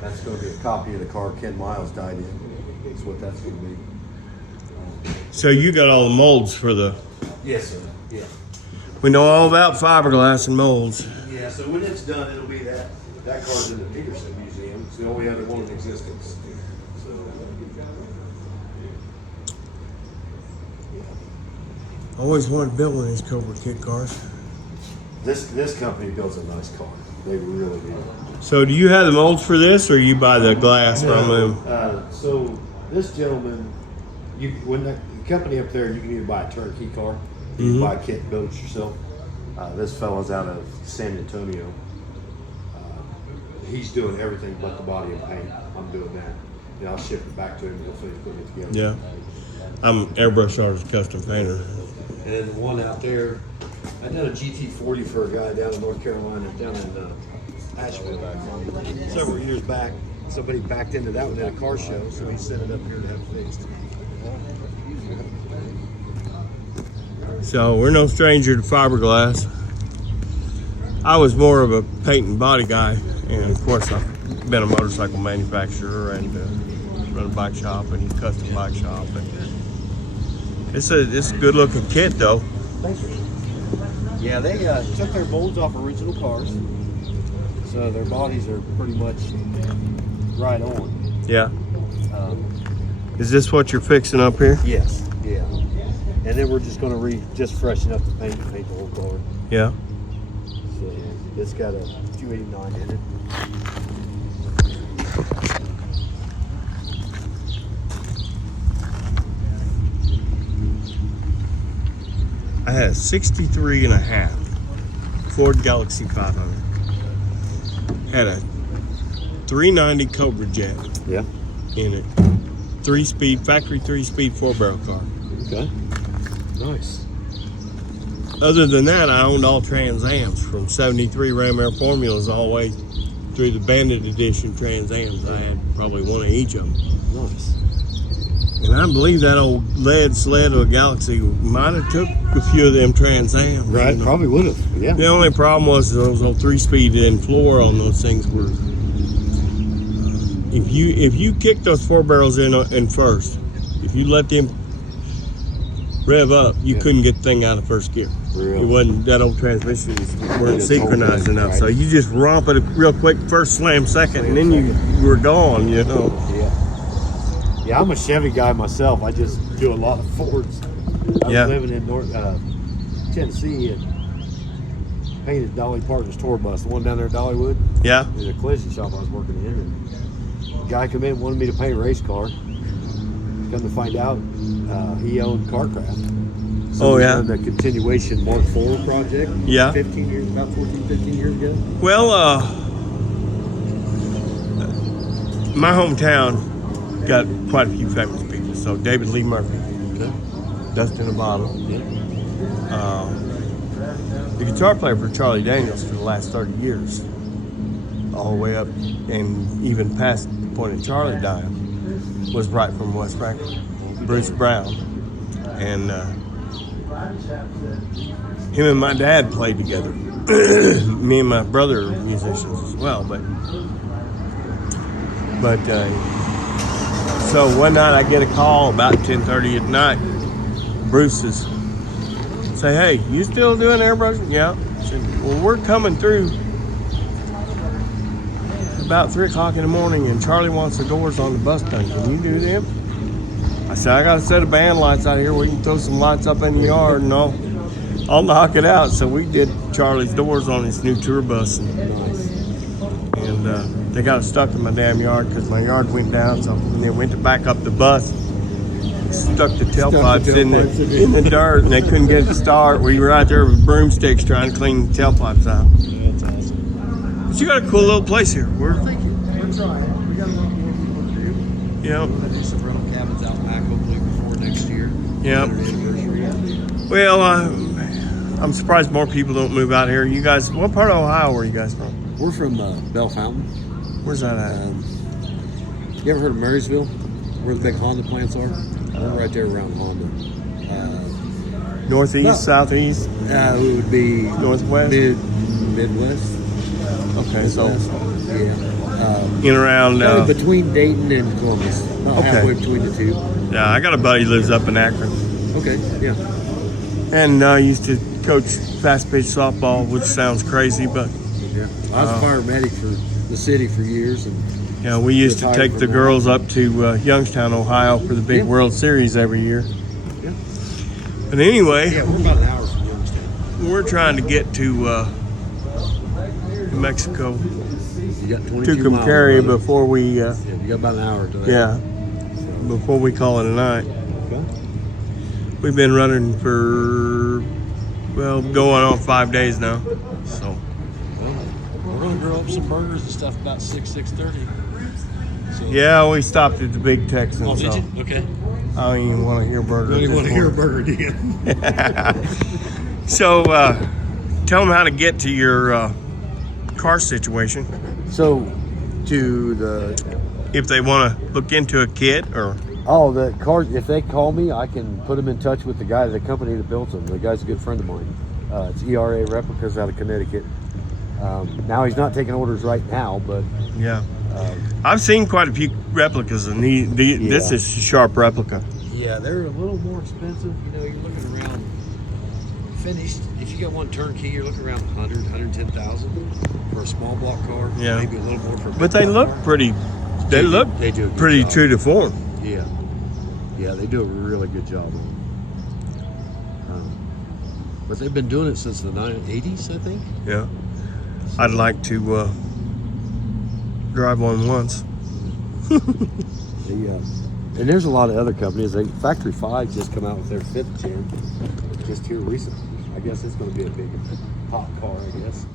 That's going to be a copy of the car Ken Miles died in. That's what that's going to be. So you got all the molds for the... Yes, sir. Yeah. We know all about fiberglass and molds. Yeah, so when it's done, it'll be that car's in the Peterson Museum. It's the only other one in existence. So, Always wanted to build one of these Cobra kit cars. this company builds a nice car. They really do. So do you have the molds for this, or you buy the glass from them? So this gentleman, when the company up there, you can either buy a turnkey car, you can buy a kit and build it yourself. This fellow's out of San Antonio. He's doing everything but the body and paint. I'm doing that. And I'll ship it back to him. He'll finish putting it together. Yeah. I'm airbrush artist, custom painter. And then the one out there, I done a GT40 for a guy down in North Carolina, down in Asheville. Several years back, somebody backed into that one at a car show, so he sent it up here to have it fixed. So we're no stranger to fiberglass. I was more of a paint and body guy, and of course I've been a motorcycle manufacturer and run a bike shop and custom bike shop. And it's a good looking kit though. Thank you. Yeah, they took their molds off original cars, so their bodies are pretty much right on. Yeah. Is this what you're fixing up here? Yes. Yeah. And then we're just going to just freshen up the paint and paint the whole car. Yeah. So it's got a 289 in it. I had a 63 and a half Ford Galaxy 500. Had a 390 Cobra Jet Yeah. in it. Factory 3-speed 4-barrel car. Okay. Nice. Other than that, I owned all Trans Ams from 73 Ram Air Formulas all the way through the Bandit Edition Trans Ams. I had probably one of each of them. Nice. And I believe that old lead sled of a Galaxy might have took a few of them Trans Ams. Right. You know? Probably would have. Yeah. The only problem was those old 3-speed and floor on those things were. If you kick those 4 barrels in first, if you let them rev up, you couldn't get the thing out of first gear. Really? It wasn't, that old transmissions weren't It's synchronized open, enough. right. So you just romp it real quick, first slam second, and then you were gone, you know. Yeah. Yeah, I'm a Chevy guy myself. I just do a lot of Fords. I was living in North Tennessee and painted Dolly Parton's tour bus, the one down there at Dollywood. Yeah. In a collision shop I was working in, and a guy come in and wanted me to paint a race car. Come to find out, he owned Carcraft. So we done the continuation Mark IV project. Yeah. 15 years, about 14, 15 years ago. Well, my hometown got quite a few famous people. So David Lee Murphy, Dust in a Bottle. Yeah. The guitar player for Charlie Daniels for the last 30 years, all the way up and even past the point of Charlie dying, was right from West Franklin, Bruce Brown. And him and my dad played together. Me and my brother are musicians as well, but so one night I get a call about 10:30 at night. Bruce is say, "Hey, you still doing airbrushing?" Yeah. I said, "Well, we're coming through about 3 o'clock in the morning, and Charlie wants the doors on the bus done. Can you do them?" I said, "I got a set of band lights out here. We can throw some lights up in the yard, and I'll knock it out." So we did Charlie's doors on his new tour bus, and they got it stuck in my damn yard because my yard went down. So when they went to back up the bus, stuck the tailpipes in the dirt, and they couldn't get it to start. We were out there with broomsticks trying to clean the tailpipes out. Yeah, that's awesome. But you got a cool little place here. Thank you. We're trying. We got a lot more we want to do. Yeah. We're going to do some rental cabins out back hopefully before next year. Yeah. Well, I'm surprised more people don't move out here. You guys, what part of Ohio were you guys from? We're from Bell Fountain. Where's that at? You ever heard of Marysville? Where the big Honda plants are? We're right there around Honda. Northeast, southeast, It would be northwest. Midwest. Okay, so Yeah. in around. Probably between Dayton and Columbus. About Okay. halfway between the two. Yeah, I got a buddy who lives up in Akron, Okay, yeah. and I used to coach fast-pitch softball, which sounds crazy, but Yeah. I was a paramedic for the city for years, and yeah, we used to Retired take from the that. girls up to Youngstown, Ohio, for the big Yeah. World Series every year. Yeah. But anyway, Yeah, we're about an hour from Youngstown. we're trying to get to New Mexico, You got 22 Tucumcari, miles. before we Yeah, you got about an hour to that. yeah, before we call it a night. Okay. We've been running for, well, going on 5 days now. So Well, we're gonna grill up some burgers and stuff about 6:30. So, yeah, we stopped at the Big Texan. Oh, did so you? Okay. I don't even want to hear burgers. Really this want to hear a morning. burger again. So tell them how to get to your car situation So, to the if they want to look into a kit or. the car. If they call me, I can put them in touch with the guy, the company that built them. The guy's a good friend of mine. It's ERA Replicas out of Connecticut. Now he's not taking orders right now, but Yeah, I've seen quite a few replicas, and this Yeah. is a sharp replica. yeah, they're a little more expensive. You know, you're looking around finished. If you got one turnkey, you're looking around 110,000 for a small block car. Yeah. Maybe a little more for a big But they block look car. pretty. They look They do a good pretty job. true to form. Yeah, yeah, they do a really good job on it. But they've been doing it since the 80s, I think. Yeah, I'd like to drive one once. And there's a lot of other companies. Factory 5 just come out with their 5th gen just here recently. I guess it's going to be a big pop car, I guess.